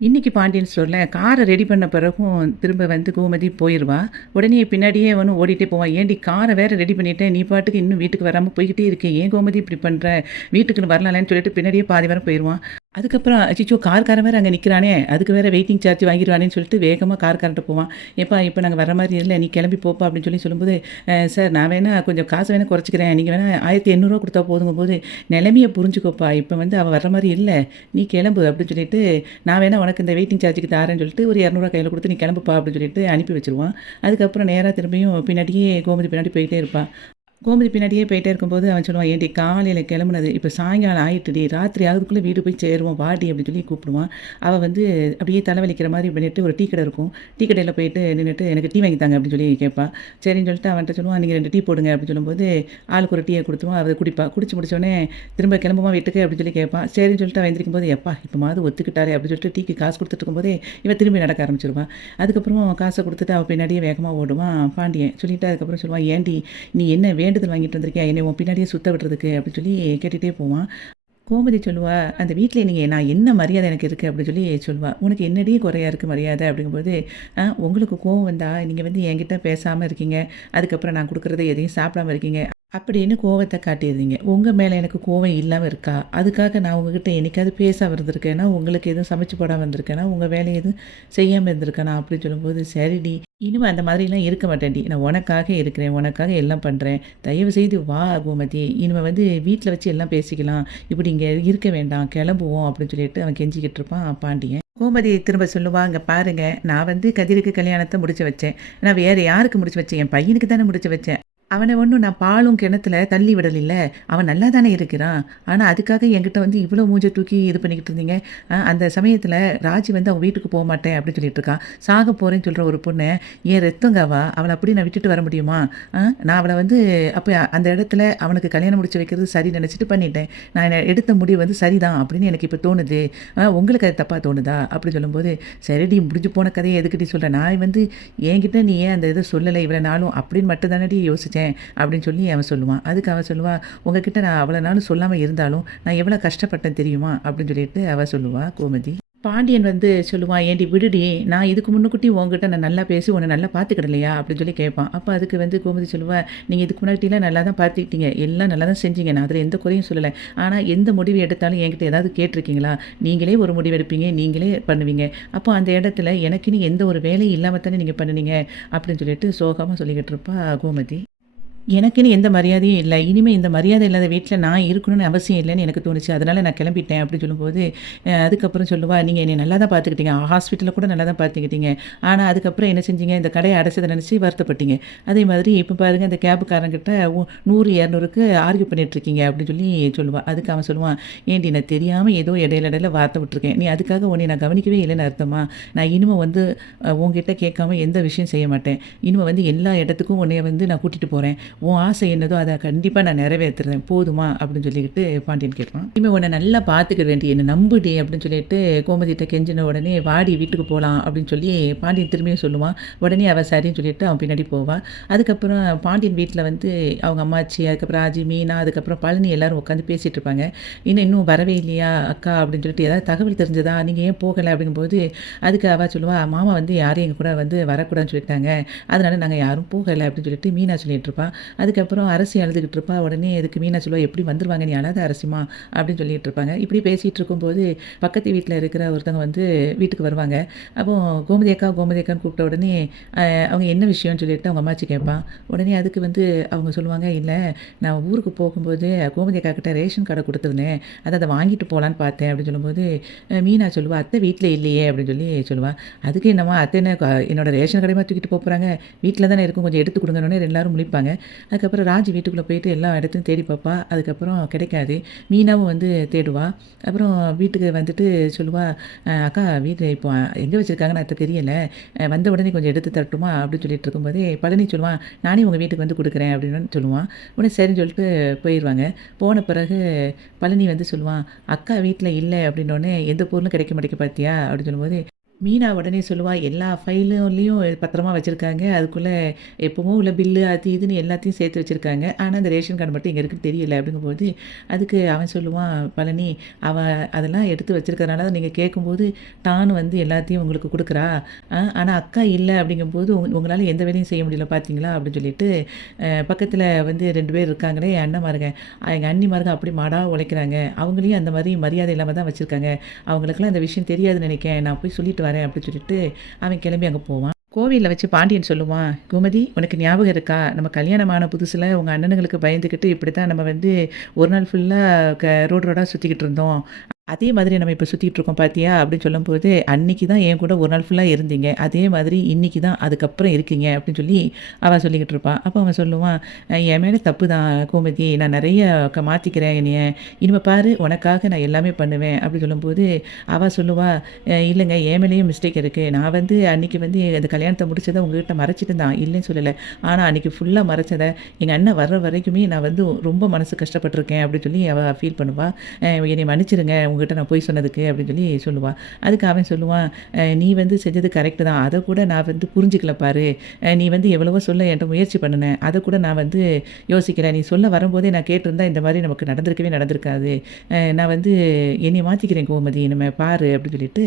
இன்னைக்கு பாண்டியன் ஸ்டோர்ல காரை ரெடி பண்ண பிறகும் திரும்ப வந்து கோமதி போயிருவா. உடனே பின்னாடியே அவனும் ஓடிட்டே போவான். "ஏன்டி காரை வேற ரெடி பண்ணிட்டேன். நீ பாட்டுக்கு இன்னும் வீட்டுக்கு வராம போய்க்கிட்டே இருக்க. ஏன் கோமதி இப்படி பண்ற? வீட்டுக்குன்னு வரலாம்லன்னு" சொல்லிட்டு பின்னாடியே பாதி வர போயிருவான். அதுக்கப்புறம் அச்சச்சோ! கார்காரன் வேற அங்க நிக்கிறானே! அதுக்கு வேற வெயிட்டிங் சார்ஜ் வாங்கிருவானேன்னு சொல்லிட்டு வேகமா கார்காரன்ட்ட போவான். "ஏப்பா இப்ப நாங்க வர்ற மாரி இல்ல. நீ கிளம்பி போப்பா" அப்படின்னு சொல்லும்போது, சார் நான் வேணா கொஞ்சம் காசு வேணா குறைச்சுக்கிறேன். நீங்க வேணா ரூ. 1800 குடுத்தா போதுங்கும்போது, "நிலைமைய புரிஞ்சுக்கோப்பா. இப்ப வந்து அவ வர்ற மாரி இல்ல. நீ கிளம்பு" அப்படின்னு சொல்லிட்டு நான் வேணா உனக்கு இந்த வெயிட்டிங் சார்ஜுக்கு தாரேன்னு சொல்லிட்டு ஒரு ரூ. 200 கையில குடுத்து, "நீ கிளம்புப்பா" அப்படின்னு சொல்லிட்டு அனுப்பி வச்சுருவான். அதுக்கப்புறம் நேரா திரும்பியும் பின்னாடியே கோமதி பின்னாடி போயிட்டே இருப்பா. கோமதி பின்னாடியே போயிட்டே இருக்கும்போது அவன் சொல்லுவான், "ஏன்டி காலையில கிளம்புனது, இப்போ சாயங்காலம் ஆயிட்டுடி, ராத்திரி ஆகுறதுக்குள்ள வீடு போய் சேருவோம் வாடி" அப்படின்னு சொல்லி கூப்பிடுவான். அவள் வந்து அப்படியே தலைவலிக்கிற மாதிரி பண்ணிட்டு ஒரு டீ கடை இருக்கும். டீ கடையில போயிட்டு நின்னுட்டு, "எனக்கு டீ வாங்கி தாங்க" அப்படின்னு சொல்லி கேட்பா. சரின்னு சொல்லிட்டு அவன்ட்ட சொல்லுவான், "நீங்க 2 டீ போடுங்க" அப்படின்னு சொல்லும்போது, ஆளுக்கு ஒரு டீய குடுத்துருவான். அவ குடிப்பா. குடிச்சு முடிச்சோனே, "திரும்ப கிளம்புமா வீட்டுக்கு" அப்படின்னு சொல்லி கேட்பான். சரின்னு சொல்லிட்டு அவன் எந்திரிக்கும்போது, "எப்பா இப்போமாவது ஒத்துக்கிட்டாளே" அப்படின்னு சொல்லிட்டு டீக்கு காசு குடுத்துட்டு இருக்கும்போதே, இவன் திரும்பி நடக்க ஆரம்பிச்சுருவா. அதுக்கப்புறம் காச குடுத்துட்டு அவ பின்னாடியே வேகமா ஓடுவான் பாண்டியன். சொல்லிட்டு அதுக்கப்புறம் சொல்லுவான், "ஏன்டி நீ என்ன வேண்டுதல் வாங்கிட்டு வந்திருக்கியா? என்னைய உன் பின்னாடியே சுத்த விடுறதுக்கு" அப்படின்னு சொல்லி கேட்டுட்டே போவான். கோமதி சொல்லுவா, "அந்த வீட்ல நீங்க நான் என்ன மரியாதை எனக்கு இருக்கு?" அப்படின்னு சொல்லி சொல்லுவா. "உனக்கு என்னடி குறையா இருக்கு மரியாதை?" அப்படிங்கும்போது, உங்களுக்கு கோவம் வந்தா நீங்க வந்து என்கிட்ட பேசாம இருக்கீங்க. அதுக்கப்புறம் நான் குடுக்குறத எதையும் சாப்பிடாம இருக்கீங்க." அப்படின்னு கோவத்த காட்டியிருந்தீங்க. உங்க மேல எனக்கு கோவம் இல்லாம இருக்கா? அதுக்காக நான் உங்ககிட்ட என்னைக்காவது பேசாம இருந்திருக்கேனா? உங்களுக்கு எதுவும் சமைச்சு போடாம இருந்திருக்கேனா? உங்க வேலைய எதுவும் செய்யாம இருந்திருக்கேனா? அப்படின்னு சொல்லும்போது, "சரிடி, இனிமே அந்த மாதிரிலாம் இருக்க மாட்டேன்டி. நான் உனக்காக இருக்கிறேன். உனக்காக எல்லாம் பண்றேன். தயவு செய்து வா கோமதி. இனிமே வந்து வீட்ல வச்சு எல்லாம் பேசிக்கலாம். இப்படி இங்க இருக்க வேண்டாம். கிளம்புவோம்" அப்படின்னு சொல்லிட்டு அவன் கெஞ்சிக்கிட்டு இருப்பான் பாண்டியன். கோமதி திரும்ப சொல்லுவா, "இங்க பாருங்க, நான் வந்து கதிருக்கு கல்யாணத்த முடிச்சு வச்சேன். நான் வேற யாருக்கு முடிச்சு வச்சேன்? என் பையனுக்கு தானே முடிச்சு வச்சேன். அவன ஒண்ணும் நான் பாழும் கிணத்துல தள்ளி விடலைல்ல. அவன் நல்லா தானே இருக்கிறான். ஆனா, அதுக்காக என்கிட்ட வந்து இவ்ளோ மூஞ்ச தூக்கி இது பண்ணிக்கிட்டு இருந்தீங்க. அந்த சமயத்துல ராஜி வந்து அவன் வீட்டுக்கு போமாட்டேன் அப்படின்னு சொல்லிட்டு இருக்கான். சாக போறேன்னு சொல்ற ஒரு பொண்ண என் ரத்தங்க அவ. அவள அப்படி நான் விட்டுட்டு வர முடியுமா? நான் அவள வந்து அப்ப அந்த இடத்துல அவனுக்கு கல்யாணம் முடிச்சு வைக்கிறது சரி நினைச்சுட்டு பண்ணிட்டேன். நான் எடுத்த முடிவு வந்து சரிதான் அப்படின்னு எனக்கு இப்ப தோணுது. உங்களுக்கு அது தப்பா தோணுதா? அப்படின்னு சொல்லும்போது, சரிடி முடிஞ்சு போன கதைய எதுக்குடி சொல்ற? நான் வந்து என்கிட்ட நீ ஏன் அந்த இத சொல்லல இவ்வளோ நாளும் அப்படின்னு மட்டும் தானடி யோசிச்சேன். அப்படின்னு சொல்லி அவன் சொல்லுவான். அதுக்கு அவ சொல்லுவா, "உங்ககிட்ட நான் அவ்வளோ நாள் சொல்லாம இருந்தாலும், நான் எவ்வளோ கஷ்டப்பட்டேன் தெரியுமா?" அப்படின்னு சொல்லிட்டு அவ சொல்லுவா கோமதி. பாண்டியன் வந்து சொல்லுவான், "ஏன்டி விடுடி, நான் இதுக்கு முன்னுக்கூட்டி உன்கிட்ட நான் நல்லா பேசி உன்ன நல்லா பார்த்துக்கிடலையா?" அப்படின்னு சொல்லி கேட்பான். அப்ப அதுக்கு வந்து கோமதி சொல்லுவா, "நீங்க இதுக்கு முன்னாடிலாம் நல்லா தான் பார்த்துக்கிட்டீங்க. எல்லாம் நல்லா தான் செஞ்சீங்க. நான் அதில எந்த குறையும் சொல்லல. ஆனா எந்த முடிவு எடுத்தாலும் என்கிட்ட ஏதாவது கேட்டுருக்கீங்களா? நீங்களே ஒரு முடிவு எடுப்பீங்க, நீங்களே பண்ணுவீங்க. அப்போ அந்த இடத்துல எனக்குன்னு எந்த ஒரு வேலையும் இல்லாம தானே நீங்க பண்ணுனீங்க." அப்படின்னு சொல்லிட்டு சோகமா சொல்லிக்கிட்டு இருப்பா கோமதி. எனக்குன்னு எந்த மரியாதையும் இல்ல. இனிமே இந்த மரியாதை இல்லாத வீட்ல நான் இருக்கணும்னு அவசியம் இல்லன்னு எனக்கு தோணுச்சு. அதனால நான் கிளம்பிட்டேன் அப்படின்னு சொல்லும்போது, அதுக்கப்புறம் சொல்லுவா, "நீங்க என்னைய நல்லா தான் பார்த்துக்கிட்டீங்க. ஹாஸ்பிட்டல்ல கூட நல்லா தான் பார்த்துக்கிட்டீங்க. ஆனா அதுக்கப்புறம் என்ன செஞ்சீங்க? இந்த கடைய அடைச்சத நினைச்சு வருத்தப்பட்டீங்க. அதே மாதிரி இப்ப பாருங்க இந்த கேப்காரன்கிட்ட 100, 200க்கு ஆர்க்யூ பண்ணிட்டு இருக்கீங்க" அப்படின்னு சொல்லி சொல்லுவா. அதுக்கு அவன் சொல்லுவான், "ஏன்டி நான் தெரியாம ஏதோ இடையில வார்த்தை விட்டுருக்கேன். நீ அதுக்காக உன்னைய நான் கவனிக்கவே இல்லன்னு அர்த்தமா? நான் இனிமே வந்து உன்கிட்ட கேட்காம எந்த விஷயம் செய்ய மாட்டேன். இனிமே வந்து எல்லா இடத்துக்கும் உன்னைய வந்து நான் கூட்டிட்டு போறேன். உன் ஆசை என்னதோ அத கண்டிப்பா நான் நிறைவேத்துறேன். போதுமா?" அப்படின்னு சொல்லிக்கிட்டு பாண்டியன் கேட்பான். "இனிமே உன்ன நல்லா பார்த்துக்கிடுவேன்டி. என்ன நம்புடி" அப்படின்னு சொல்லிட்டு கோமதிட்ட கெஞ்சின உடனே, "வாடி வீட்டுக்கு போலாம்" அப்படின்னு சொல்லி பாண்டியன் திரும்பியும் சொல்லுவான். உடனே அவ சரின்னு சொல்லிட்டு அவன் பின்னாடி போவா. அதுக்கப்புறம் பாண்டியன் வீட்ல வந்து அவங்க அம்மாச்சி, அதுக்கப்புறம் ராஜி, மீனா, அதுக்கப்புறம் பழனி எல்லாரும் உட்காந்து பேசிட்டு இருப்பாங்க. இன்னும் வரவே இல்லையா அக்கா?" அப்படின்னு சொல்லிட்டு, "ஏதாவது தகவல் தெரிஞ்சதா? நீங்க ஏன் போகல?" அப்படிங்கும்போது, அதுக்கு அவ சொல்லுவா, "மாமா வந்து யாரையும் எங்க கூட வந்து வரக்கூடாதுன்னு சொல்லிட்டாங்க. அதனால நாங்க யாரும் போகல" அப்படின்னு சொல்லிட்டு மீனா சொல்லிட்டு இருப்பா. அதுக்கப்புறம் அரசி அழுதுகிட்டு இருப்பா. உடனே அதுக்கு மீனா சொல்லுவா, "எப்படி வந்துருவாங்க? நீ அழாத அரசிமா" அப்படின்னு சொல்லிட்டு இருப்பாங்க. இப்படி பேசிட்டு இருக்கும்போது, பக்கத்து வீட்ல இருக்கிற ஒருத்தவங்க வந்து வீட்டுக்கு வருவாங்க. அப்போ கோமதி அக்கா, கோமதி அக்கான்னு கூப்பிட்ட உடனே, அவங்க என்ன விஷயம்னு சொல்லிட்டு அவங்க அம்மாச்சி கேட்பா. உடனே அதுக்கு வந்து அவங்க சொல்லுவாங்க, "இல்ல நான் ஊருக்கு போகும்போது கோமதி அக்கா கிட்ட ரேஷன் கார்ட குடுத்துருந்தேன். அத வாங்கிட்டு போலான்னு பார்த்தேன்" அப்படின்னு சொல்லும்போது, மீனா சொல்லுவா, "அத்தை வீட்ல இல்லையே" அப்படின்னு சொல்லி சொல்லுவா. அதுக்கு என்னம்மா அத்தை என்ன என்னோட ரேஷன் கடையுமா தூக்கிட்டு போறாங்க? வீட்ல தானே இருக்கும் கொஞ்சம் எடுத்து குடுங்கன்னோனே எல்லாரும் முழிப்பாங்க. அதுக்கப்புறம் ராஜி வீட்டுக்குள்ள போயிட்டு எல்லா இடத்தையும் தேடி பார்ப்பா. அதுக்கப்புறம் கிடைக்காது. மீனாவும் வந்து தேடுவா. அப்புறம் வீட்டுக்கு வந்துட்டு சொல்லுவா, "அக்கா வீட்ல இப்போ எங்க வச்சிருக்காங்கன்னு அத்த தெரியல. வந்த உடனே கொஞ்சம் எடுத்து தரட்டுமா?" அப்படின்னு சொல்லிட்டு இருக்கும்போதே பழனி சொல்லுவான், "நானே உங்க வீட்டுக்கு வந்து குடுக்குறேன்" அப்படின்னு சொல்லுவான். உடனே சரின்னு சொல்லிட்டு போயிருவாங்க. போன பிறகு பழனி வந்து சொல்லுவான், "அக்கா வீட்ல இல்ல" அப்படின்னோனே, "எந்த பொருளும் கிடைக்க மாட்டேங்குது பார்த்தியா?" அப்படின்னு சொல்லும்போது, மீனா உடனே சொல்லுவா, "எல்லா ஃபைலுலயும் பத்திரமா வச்சிருக்காங்க. அதுக்குள்ள எப்பவும் உள்ள பில்லு அது இதுன்னு எல்லாத்தையும் சேர்த்து வச்சிருக்காங்க. ஆனா, அந்த ரேஷன் கார்டு மட்டும் எங்க இருக்குன்னு தெரியல." அப்படிங்கும்போது, அதுக்கு அவன் சொல்லுவான், "பழனி, அவ அதெல்லாம் எடுத்து வச்சிருக்கிறதுனால தான் நீங்க கேட்கும்போது, டான்னு வந்து எல்லாத்தையும் உங்களுக்கு குடுக்குறா. ஆனா அக்கா இல்ல அப்படிங்கும்போது, உங்களால எந்த வேலையும் செய்ய முடியல பார்த்தீங்களா?" அப்படின்னு சொல்லிட்டு, பக்கத்துல வந்து 2 பேர் இருக்காங்களே என் அண்ணன்மாருங்க. எங்க அண்ணிமாருங்க அப்படி மாடா உழைக்கிறாங்க. அவங்களையும் அந்த மாரி மரியாதை இல்லாம தான் வச்சிருக்காங்க. அவங்களுக்கெல்லாம் இந்த விஷயம் தெரியாதுன்னு நெனைக்கேன். நான் போய் சொல்லிட்டு வரேன் அப்படின்னு சொல்லிட்டு, அவன் கிளம்பி அங்க போவான். கோவில்ல வச்சு பாண்டியன் சொல்லுவான், "கோமதி, உனக்கு ஞாபகம் இருக்கா? நம்ம கல்யாணம் ஆன புதுசுல உங்க அண்ணனுங்களுக்கு பயந்துகிட்டு இப்படித்தான் நம்ம வந்து ஒரு நாள் ஃபுல்லா ரோடு ரோடா சுத்திக்கிட்டு இருந்தோம். அதே மாதிரி நம்ம இப்ப சுத்திட்டு இருக்கோம் பாத்தியா?" அப்படின்னு சொல்லும்போது, "அன்னைக்கு தான் என் கூட ஒரு நாள் ஃபுல்லா இருந்தீங்க. அதே மாதிரி இன்னைக்கு தான் அதுக்கப்புறம் இருக்கீங்க." அப்படின்னு சொல்லி அவ சொல்லிக்கிட்டு இருப்பா. அப்ப அவன் சொல்லுவான், "என் மேல தப்பு தான் கோமதி. நான் நெறைய மாத்திக்கிறேன் என்னைய. இனிமே பாரு உனக்காக நான் எல்லாமே பண்ணுவேன்." அப்படி சொல்லும்போது, அவ சொல்லுவா, இல்லங்க, என் மேலேயும் மிஸ்டேக் இருக்கு. நான் வந்து அன்னைக்கு வந்து அந்த கல்யாணத்த முடிச்சத உங்ககிட்ட மறைச்சிட்டு தான் இல்லைன்னு சொல்லல. ஆனா அன்னைக்கு ஃபுல்லா மறைச்சத எங்க அண்ணன் வர்ற வரைக்குமே நான் வந்து ரொம்ப மனசு கஷ்டப்பட்டுருக்கேன்." அப்படின்னு சொல்லி அவ ஃபீல் பண்ணுவா. "என்னைய மன்னிச்சிருங்க உங்ககிட்ட நான் பொய் சொன்னதுக்கு." அப்படின்னு சொல்லி சொல்லுவா. அதுக்கு அவன் சொல்லுவான், நீ வந்து செஞ்சது கரெக்ட்டு தான். அத கூட நான் வந்து புரிஞ்சுக்கல பாரு. நீ வந்து எவ்வளவோ சொல்ல என்ட்ட முயற்சி பண்ணுன. அத கூட நான் வந்து யோசிக்கல. நீ சொல்ல வரும்போதே நான் கேட்டிருந்தா இந்த மாரி நமக்கு நடந்திருக்கவே நடந்திருக்காது. நான் வந்து என்னைய மாத்திக்கிறேன் கோமதி. இனிமே பாரு." அப்படின்னு சொல்லிட்டு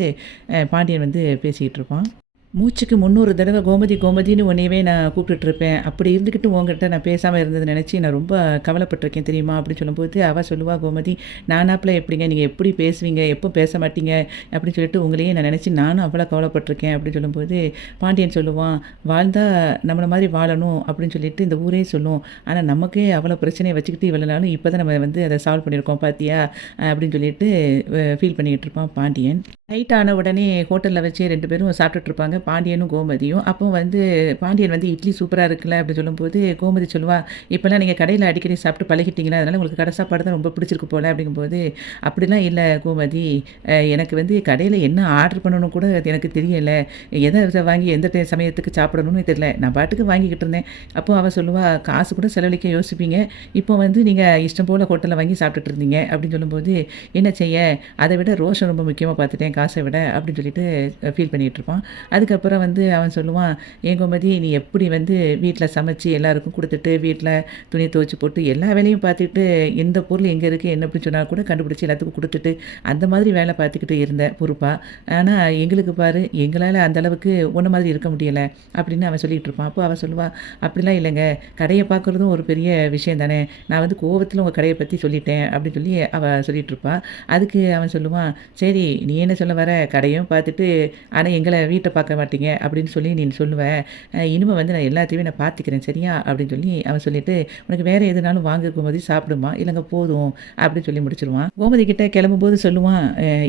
பாண்டியன் வந்து பேசிக்கிட்டு இருப்பான். மூச்சுக்கு 300 தடவ கோமதி கோமதின்னு உன்னையவே நான் கூப்பிட்டுட்ருப்பேன். அப்படி இருந்துக்கிட்டு உன்கிட்ட நான் பேசாம இருந்தத நெனச்சு நான் ரொம்ப கவலைப்பட்டுருக்கேன் தெரியுமா? அப்படின்னு சொல்லும்போது, அவ சொல்லுவா, "கோமதி, நானாப்புல எப்படிங்க? நீங்க எப்படி பேசுவீங்க? எப்போ பேச மாட்டீங்க?" அப்படின்னு சொல்லிட்டு உங்களையே நான் நெனச்சு நானும் அவ்வளோ கவலைப்பட்டுருக்கேன் அப்படின்னு சொல்லும்போது, பாண்டியன் சொல்லுவான், "வாழ்ந்தா நம்மள மாரி வாழணும் அப்படின்னு சொல்லிட்டு இந்த ஊரே சொல்லும். ஆனா நமக்கே அவ்வளோ பிரச்சனைய வச்சுக்கிட்டு இவ்வளோ நாளும் இப்ப தான் நம்ம வந்து அத சால்வ் பண்ணியிருக்கோம் பாத்தியா?" அப்படின்னு சொல்லிட்டு ஃபீல் பண்ணிக்கிட்டு இருப்பான் பாண்டியன். நைட் ஆன உடனே ஹோட்டல்ல வச்சு 2 பேரும் சாப்பிட்டுட்டு இருப்பாங்க. பாண்டியனும், கோமதியும். அப்போ வந்து பாண்டியன் வந்து "இட்லி சூப்பரா இருக்குல்ல" அப்படி சொல்லும்போது, கோமதி சொல்லுவா, "இப்பலாம் நீங்க கடையில அடிக்கடி சாப்பிட்டு பழகிட்டீங்களா? அதனால உங்களுக்கு கடை சாப்பாடு தான் ரொம்ப பிடிச்சிருக்கு போல." அப்படிங்கும்போது, "அப்படிலாம் இல்ல கோமதி. எனக்கு வந்து கடையில என்ன ஆர்டர் பண்ணணும் கூட அது எனக்கு தெரியல. எத வாங்கி எந்த சமயத்துக்கு சாப்பிடணும்னு தெரியல. நான் பாட்டுக்கு வாங்கிக்கிட்டு இருந்தேன்." அப்போ அவ சொல்லுவா, "காசு கூட செலவழிக்க யோசிப்பீங்க. இப்போ வந்து நீங்க இஷ்டம் போல ஹோட்டல்ல வாங்கி சாப்பிட்டுட்டு இருந்தீங்க." அப்படின்னு சொல்லும்போது, "என்ன செய்ய? அத விட ரோஷம் ரொம்ப முக்கியமா பார்த்துட்டேன் காசை விட." அப்படின்னு சொல்லிட்டு ஃபீல் பண்ணிகிட்டு இருப்பான். அதுக்கப்புறம் வந்து அவன் சொல்லுவான், "ஏன் கோமதி, நீ எப்படி வந்து வீட்டில் சமைச்சு எல்லாருக்கும் கொடுத்துட்டு வீட்டில் துணி துவைச்சு போட்டு எல்லா வேலையும் பார்த்துட்டு எந்த பொருள் எங்கே இருக்குது என்ன அப்படின்னு சொன்னால் கூட கண்டுபிடிச்சி எல்லாத்துக்கும் கொடுத்துட்டு அந்த மாதிரி வேலை பார்த்துக்கிட்டு இருந்த பொறுப்பா. ஆனால் எங்களுக்கு பாரு, எங்களால் அந்த அளவுக்கு ஒன்றை மாதிரி இருக்க முடியலை." அப்படின்னு அவன் சொல்லிகிட்டு இருப்பான். அப்போ அவன் சொல்லுவா, "அப்படிலாம் இல்லைங்க, கடையை பார்க்குறதும் ஒரு பெரிய விஷயம் தானே. நான் வந்து கோவத்தில் உங்கள் கடையை பற்றி சொல்லிட்டேன்." அப்படின்னு சொல்லி அவள் சொல்லிகிட்டு இருப்பா. அதுக்கு அவன் சொல்லுவான், "சரி, நீ என்ன சொல்ல வர? கடையும் பார்த்துட்டு, ஆனா எங்கள வீட்ட பார்க்க மாட்டீங்க அப்படின்னு சொல்லி நீ சொல்லுவ. இனிமே வந்து நான் எல்லாத்தையுமே நான் பார்த்துக்கிறேன் சரியா?" அப்படின்னு சொல்லி அவன் சொல்லிட்டு, "உனக்கு வேற எதுனாலும் வாங்கு கோமதி, சாப்பிடுமா. இல்லைங்க போதும்." அப்படின்னு சொல்லி முடிச்சுருவான். கோமதி கிட்ட கிளம்பும்போது சொல்லுவான்,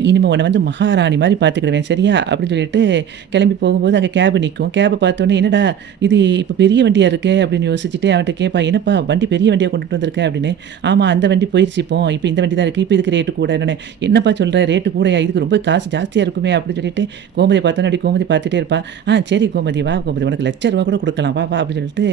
இனிமே உன்னை வந்து மகாராணி மாதிரி பார்த்துக்கிடுவேன் சரியா?" அப்படின்னு சொல்லிட்டு கிளம்பி போகும்போது அங்கே கேப் நிற்கும். கேப்பை பார்த்தோன்னே, "என்னடா இது இப்போ பெரிய வண்டியா இருக்கே?" அப்படின்னு யோசிச்சுட்டு அவன்கிட்ட கேட்பான், "என்னப்பா வண்டி பெரிய வண்டியா கொண்டுட்டு வந்திருக்க?" அப்படின்னு. "ஆமா, அந்த வண்டி போயிருச்சு இப்போ இந்த வண்டி தான் இருக்குது. இப்போ இதுக்கு ரேட்டு கூட." என்னன்னு, "என்னப்பா சொல்ற? ரேட்டு கூடயா? இதுக்கு ரொம்ப காசு ஜாஸ்தியா இருக்குமே." அப்படின்னு சொல்லிட்டு கோமதிய பார்த்தோன்னே அப்படியே கோமதி பார்த்துட்டே இருப்பா. சரி கோமதி, வா கோமதி, உனக்கு ₹1,00,000 கூட குடுக்கலாம். வா, வா." அப்படின்னு சொல்லிட்டு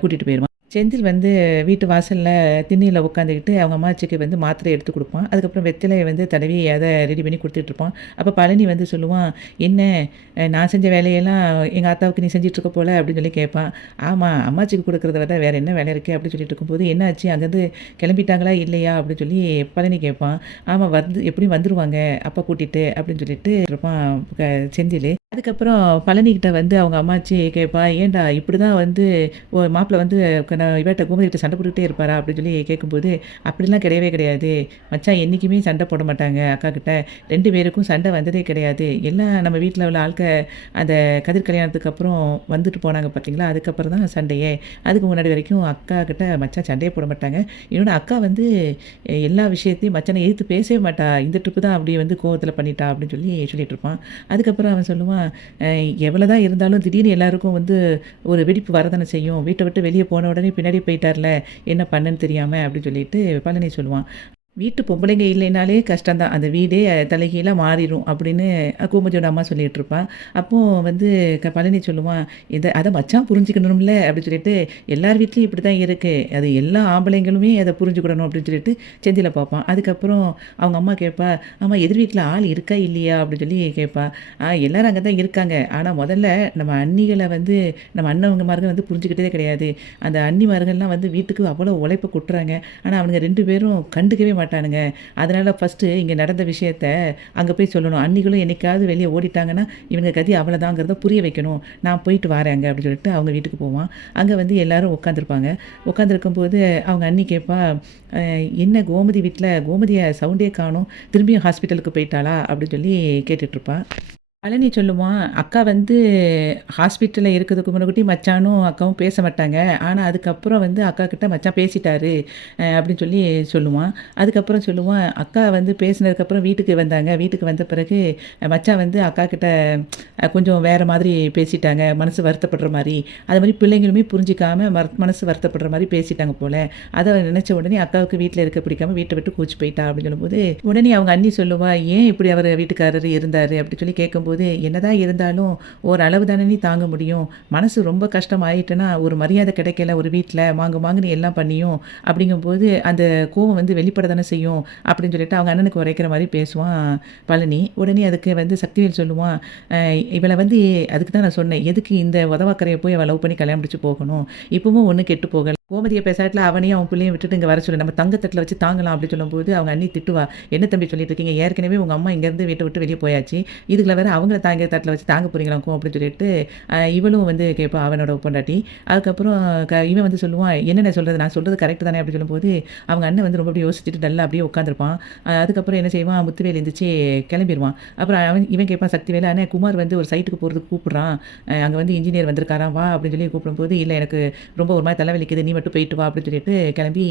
கூட்டிட்டு போயிருவான். செந்தில் வந்து வீட்டு வாசல்ல திண்ணையில உட்காந்துக்கிட்டு அவங்க அம்மாச்சிக்கு வந்து மாத்திரை எடுத்து குடுப்பான். அதுக்கப்புறம் வெத்தலைய வந்து தடவி அத ரெடி பண்ணி குடுத்துட்ருப்பான். அப்ப பழனி வந்து சொல்லுவான், "என்ன, நான் செஞ்ச வேலையெல்லாம் எங்க ஆத்தாவுக்கு நீ செஞ்சுட்ருக்க போல?" அப்படின்னு சொல்லி கேட்பான். "ஆமா, அம்மாச்சிக்கு குடுக்குறத விட வேற என்ன வேலை இருக்கு?" அப்படின்னு சொல்லிட்டு இருக்கும்போது, "என்னாச்சு, அங்கேருந்து கிளம்பிட்டாங்களா இல்லையா?" அப்படின்னு சொல்லி பழனி கேட்பான். "ஆமா, எப்படியும் வந்துருவாங்க அப்பா கூட்டிட்டு." அப்படின்னு சொல்லிட்டு இருப்பான் செந்திலு. அதுக்கப்புறம் பழனிகிட்ட வந்து அவங்க அம்மாச்சி கேட்பா, "ஏன்டா இப்படிதான் வந்து மாப்பிள வந்து இவட்ட கோமதிகிட்ட சண்டை போட்டுக்கிட்டே இருப்பாரா?" அப்படின்னு சொல்லி கேட்கும்போது, "அப்படிலாம் கிடையவே கிடையாது. மச்சான் என்னைக்குமே சண்டை போட மாட்டாங்க அக்காக்கிட்ட. 2 பேருக்கும் சண்டை வந்ததே கிடையாது. எல்லாம் நம்ம வீட்ல உள்ள ஆட்க அந்த கதிர் கல்யாணத்துக்கு அப்புறம் வந்துட்டு போனாங்க பார்த்தீங்களா, அதுக்கப்புறம் தான் சண்டையே. அதுக்கு முன்னாடி வரைக்கும் அக்கா கிட்ட மச்சான் சண்டையே போட மாட்டாங்க. என்னோட அக்கா வந்து எல்லா விஷயத்தையும் மச்சானை எதிர்த்து பேசவே மாட்டா. இந்த ட்ரிப்பு தான் அப்படி வந்து கோவத்தில பண்ணிட்டா." அப்படின்னு சொல்லி சொல்லிட்டு இருப்பான். அதுக்கப்புறம் அவன் சொல்லுவான், எவ்வளோதான் இருந்தாலும் திடீர்னு எல்லாருக்கும் வந்து ஒரு வெடிப்பு வரதானே செய்யும். வீட்ட விட்டு வெளிய போன உடனே பின்னாடியே போயிட்டார்ல, என்ன பண்ணேன்னு தெரியாம." அப்படின்னு சொல்லிட்டு பழனி சொல்லுவான். வீட்டு பொம்பளைங்க இல்லைனாலே கஷ்டம் தான். அந்த வீடே தலைகீழா மாறிரும் அப்படின்னு கோமதியோட அம்மா சொல்லிட்டுருப்பா. அப்போ வந்து பழனி சொல்லுவான், அத மச்சான் புரிஞ்சுக்கணும்ல அப்படின்னு சொல்லிட்டு, எல்லார் வீட்லயும் இப்படி தான் இருக்கு. அது எல்லா ஆம்பளைங்களுமே அத புரிஞ்சுக்கிடணும் அப்படின்னு சொல்லிட்டு செந்தில பார்ப்பான். அதுக்கப்புறம் அவங்க அம்மா கேட்பா, "ஆமா எதிர் வீட்ல ஆள் இருக்கா இல்லையா?" அப்படின்னு சொல்லி கேட்பா. எல்லாரும் அங்க தான் இருக்காங்க. ஆனா முதல்ல நம்ம அண்ணிகள வந்து நம்ம அண்ணன்மார்கள் வந்து புரிஞ்சுக்கிட்டதே கிடையாது. அந்த அண்ணிமார்கள்லாம் வந்து வீட்டுக்கு அவ்வளோ உழைப்ப கொட்டுறாங்க. ஆனா அவனுங்க 2 பேரும் கண்டுக்கவே மாட்டானுங்க. அதனால ஃபர்ஸ்ட்டு இங்க நடந்த விஷயத்த அங்க போய் சொல்லணும். அண்ணிகளும் என்னைக்காவது வெளிய ஓடிட்டாங்கன்னா, இவங்க கதி அவ்வளதாங்கிறத புரிய வைக்கணும். நான் போயிட்டு வாரேங்க அப்படின்னு சொல்லிட்டு அவங்க வீட்டுக்கு போவான். அங்க வந்து எல்லாரும் உட்காந்துருப்பாங்க. உட்காந்துருக்கும்போது அவங்க அண்ணி கேட்பா, "அ என்ன கோமதி வீட்ல கோமதிய சவுண்டே காணோம். திரும்பியும் ஹாஸ்பிட்டலுக்கு போயிட்டாளா?" அப்படின்னு சொல்லி கேட்டுட்ருப்பா. பழனி சொல்லுவான், "அக்கா வந்து ஹாஸ்பிட்டல்ல இருக்கிறதுக்கு முன்னாடி மச்சானும், அக்காவும் பேச மாட்டாங்க. ஆனா அதுக்கப்புறம் வந்து அக்கா கிட்ட மச்சான் பேசிட்டாரு." அப்படின்னு சொல்லி சொல்லுவான். அதுக்கப்புறம் சொல்லுவான், "அக்கா வந்து பேசினதுக்கப்புறம் வீட்டுக்கு வந்தாங்க. வீட்டுக்கு வந்த பிறகு மச்சான் வந்து அக்கா கிட்ட கொஞ்சம் வேற மாதிரி பேசிட்டாங்க. மனசு வருத்தப்படுற மாரி. அது மாரி பிள்ளைங்களுமே புரிஞ்சுக்காம மனசு வருத்தப்படுற மாரி பேசிட்டாங்க போல. அத நினைச்ச உடனே அக்காவுக்கு வீட்ல இருக்க பிடிக்காம வீட்ட விட்டு கூச்சு போயிட்டா." அப்படின்னு சொல்லும்போது, உடனே அவங்க அண்ணி சொல்லுவா, "ஏன் இப்படி அவரு வீட்டுக்காரரு இருந்தாரு?" அப்படி சொல்லி கேட்கும்போது, "என்னதான் இருந்தாலும் ஓரளவு தானே நீ தாங்க முடியும். மனசு ரொம்ப கஷ்டமாயிட்டுனா, ஒரு மரியாதை கிடைக்கல ஒரு வீட்ல. மாங்கு மாங்குன்னு எல்லாம் பண்ணியும், அப்படிங்கும்போது அந்த கோவம் வந்து வெளிப்பட தானே செய்யும்." அப்படின்னு சொல்லிட்டு அவங்க அண்ணனுக்கு உரைக்கிற மாரி பேசுவான் பழனி. உடனே அதுக்கு வந்து சக்திவேல் சொல்லுவான், இவள வந்து அதுக்கு தான் நான் சொன்னேன். எதுக்கு இந்த உதவாக்கரைய போய் அவ லவ் பண்ணி கல்யாணம் முடிச்சு போகணும்? இப்பவும் ஒண்ணும் கெட்டு போகல. கோமதிய பேசாட்டில அவனையும் அவன் பிள்ளையும் விட்டுட்டு இங்க வர சொல்லு. நம்ம தங்க தட்டுல வச்சு தாங்கலாம்." அப்படி சொல்லும்போது அவங்க அண்ணி திட்டுவா. "என்ன தம்பி சொல்லிட்டு இருக்கீங்க? ஏற்கனவே உங்க அம்மா இங்கேருந்து வீட்ட விட்டு வெளிய போயாச்சு. இதுல வேற அவங்கள தாங்க தட்டுல வச்சு தாங்க போறீங்களாக்கும்." அப்படின்னு சொல்லிட்டு இவளும் வந்து கேட்பா அவனோட பொண்டாட்டி. அதுக்கப்புறம் இவன் வந்து சொல்லுவான், "என்னண்ணே சொல்றது? நான் சொல்றது கரெக்ட் தானே?" அப்படின்னு சொல்லும்போது, அவங்க அண்ணன் வந்து ரொம்ப அப்படியே யோசிச்சுட்டு டல்லா அப்படியே உட்காந்துருப்பான். அதுக்கப்புறம் என்ன செய்வான், முத்துவேல் எந்திரிச்சு கிளம்பிருவான். அப்புறம் இவன் கேட்பான் சக்திவேலு, "அண்ணே குமார் வந்து ஒரு சைட்டுக்கு போறதுக்கு கூப்பிடுறான். அங்க வந்து இன்ஜினியர் வந்திருக்காராம் வா" அப்படின்னு சொல்லி கூப்பிடும்போது, "இல்ல எனக்கு ரொம்ப ஒரு மாரி தலைவலிக்குது. நீ மட்டும் போயிட்டு வா" அப்படின்னு சொல்லிட்டு கிளம்பி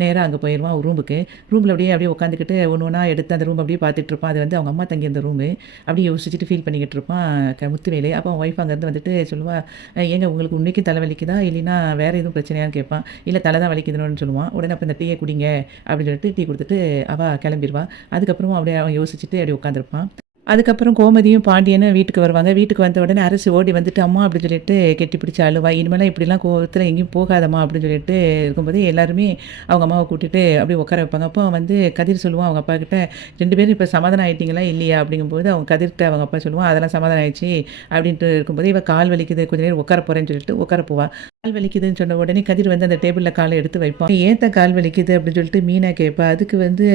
நேரா அங்க போயிருவான் ரூமுக்கு. ரூம்ல அப்படியே உட்காந்துக்கிட்டு ஒண்ணு ஒண்ணா எடுத்து அந்த ரூம் அப்படியே பார்த்துட்டு இருப்பான். அது வந்து அவங்க அம்மா தங்கியிருந்த ரூமு. அப்படியே யோசிச்சுட்டு ஃபீல் பண்ணிக்கிட்டு இருப்பான் முத்துவேலு. அப்போ அவன் ஒய்ஃப் அங்கேருந்து வந்துட்டு சொல்லுவா, "ஏங்க உங்களுக்கு உன்னைக்கும் தலை வலிக்குதா? இல்லைன்னா வேற எதுவும் பிரச்சனையான்னு?" கேட்பான். "இல்ல தலை தான் வலிக்குதுன்னு" சொல்லுவான். உடனே அப்போ இந்த டீய குடிங்க அப்படின்னு சொல்லிட்டு டீ குடுத்துட்டு அவ கிளம்பிருவா. அதுக்கப்புறமா அப்படியே அவன் யோசிச்சுட்டு அப்படியே உட்காந்துருப்பான். அதுக்கப்புறம் கோமதியும் பாண்டியனும் வீட்டுக்கு வருவாங்க. வீட்டுக்கு வந்த உடனே அரசி ஓடி வந்துட்டு, "அம்மா" அப்படின்னு சொல்லிட்டு கெட்டிப்பிடிச்சு அழுவா. "இனிமேலாம் இப்படிலாம் கோவத்துல எங்கேயும் போகாதம்மா" அப்படின்னு சொல்லிட்டு இருக்கும்போது, எல்லாருமே அவங்க அம்மாவ கூட்டிட்டு அப்படியே உட்கார வைப்பாங்க. அப்போ வந்து கதிர் சொல்லுவான் அவங்க அப்பாகிட்ட, "2 பேரும் இப்ப சமாதானம் ஆயிட்டீங்களா இல்லையா?" அப்படிங்கும்போது அவங்க கதிர்ட்ட அவங்க அப்பா சொல்லுவான், "அதெல்லாம் சமாதானம் ஆயிடுச்சு" அப்படின்ட்டு இருக்கும்போது, இவ கால் வலிக்குது கொஞ்ச நேரம் உட்கார போறேன்னு சொல்லிட்டு உட்கார போவா. கால் வலிக்குதுன்னு சொன்ன உடனே கதிர் வந்து அந்த டேபிள்ல கால எடுத்து வைப்பான். "ஏன்த்த கால் வலிக்குது?" அப்படின்னு சொல்லிட்டு மீனா கேட்பா. அதுக்கு வந்து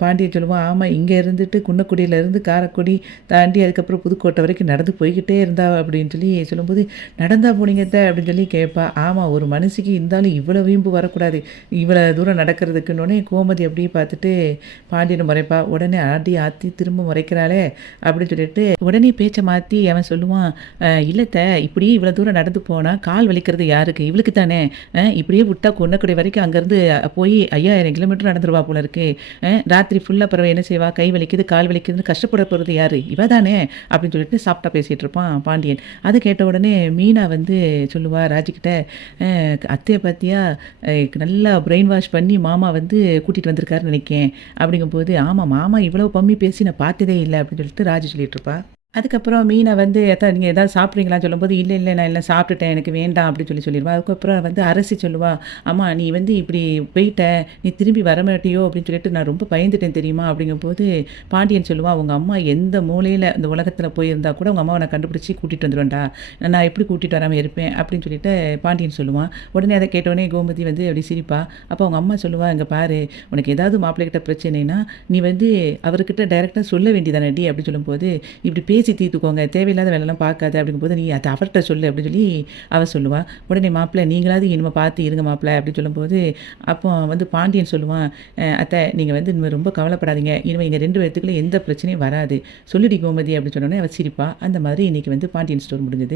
பாண்டியன் சொல்லுவான், "ஆமா இங்க இருந்துட்டு குன்னக்குடியிலேருந்து காரைக்குடி தாண்டி அதுக்கப்புறம் புதுக்கோட்டை வரைக்கும் நடந்து போய்க்கிட்டே இருந்தா" அப்படின்னு சொல்லி சொல்லும்போது, "நடந்தா போனீங்க அத்த?" அப்படின்னு சொல்லி கேட்பா. ஆமா ஒரு மனுஷிக்கு இருந்தாலும் இவ்வளோ வீம்பு வரக்கூடாது. இவ்வளோ தூரம் நடக்கிறதுக்குன்னோனே கோமதி அப்படியே பார்த்துட்டு பாண்டியன முறைப்பா. உடனே அடி ஆத்தி திரும்ப முறைக்கிறாளே அப்படின்னு சொல்லிட்டு உடனே பேச்ச மாத்தி அவன் சொல்லுவான், "இல்ல அத்த இப்படியே இவ்வளோ தூரம் நடந்து போனா கால் வலிக்கிறது யாருக்கு? இவளுக்கு தானே. இப்படியே விட்டா குன்னக்குடி வரைக்கும் அங்கேருந்து போய் 5000 கிலோமீட்டர் நடந்துருவா போல இருக்கு. ராத்திரி ஃபுல்லா அப்புறம் என்ன செய்வா? கை வலிக்குது, கால் வலிக்குதுன்னு கஷ்டப்பட போறது யாரு? இவ தானே!" அப்படின்னு சொல்லிட்டு சாஃப்ட்டா பேசிட்டு இருப்பான் பாண்டியன். அத கேட்ட உடனே மீனா வந்து சொல்லுவா ராஜிகிட்ட, "அத்தைய பாத்தியா? நல்லா பிரெயின் வாஷ் பண்ணி மாமா வந்து கூட்டிட்டு வந்திருக்காருன்னு நெனைக்கேன்." அப்படிங்கும்போது, "ஆமா மாமா இவ்வளவு பம்மி பேசி நான் பார்த்ததே இல்ல." அப்படின்னு சொல்லிட்டு ராஜி சொல்லிட்டு இருப்பா. அதுக்கப்புறம் மீனா வந்து, "அத்த நீங்க ஏதாவது சாப்பிட்றீங்களான்னு?" சொல்லும்போது, "இல்ல, இல்ல நான் எல்லாம் சாப்பிட்டுட்டேன். எனக்கு வேண்டாம்." அப்படின்னு சொல்லிருவா. அதுக்கப்புறம் வந்து அரசி சொல்லுவா, "அம்மா நீ வந்து இப்படி போயிட்ட. நீ திரும்பி வரமாட்டியோ அப்படின்னு சொல்லிட்டு நான் ரொம்ப பயந்துட்டேன் தெரியுமா?" அப்படிங்கும்போது பாண்டியன் சொல்லுவான், "உங்க அம்மா எந்த மூலையில இந்த உலகத்தில போயிருந்தா கூட உங்க அம்மாவ நான் கண்டுபிடிச்சு கூட்டிட்டு வந்துருவேன்டா. நான் எப்படி கூட்டிட்டு வராம இருப்பேன்?" அப்படின்னு சொல்லிட்டு பாண்டியன் சொல்லுவான். உடனே அத கேட்டவுடனே கோமதி வந்து அப்படி சிரிப்பா. அப்போ அவங்க அம்மா சொல்லுவா, "இங்க பாரு உனக்கு ஏதாவது மாப்பிள்ளைகிட்ட பிரச்சனைன்னா, நீ வந்து அவர்கிட்ட டைரக்ட்டா சொல்ல வேண்டியதானடி." அப்படின்னு சொல்லும்போது, "இப்படி பேசி தீர்த்துக்கோங்க. தேவையில்லாத வேலைலாம் பார்க்காத." அப்படிங்கும்போது, "நீ அத அவர்ட்ட சொல்லு." அப்படின்னு சொல்லி அவ சொல்லுவா. உடனே மாப்பிள்ளை, "நீங்களாவது இனிமே பார்த்து இருங்க மாப்பிள்ளை." அப்படின்னு சொல்லும்போது, அப்போ வந்து பாண்டியன் சொல்லுவான், அத்தை நீங்க வந்து இனிமே ரொம்ப கவலைப்படாதீங்க. இனிமே எங்க 2 பேத்துக்குள்ள எந்த பிரச்சனையும் வராது. சொல்லுடி கோமதி." அப்படின்னு சொன்னோனே அவ சிரிப்பா. அந்த மாதிரி இன்னைக்கு வந்து பாண்டியன் ஸ்டோர் முடிஞ்சது.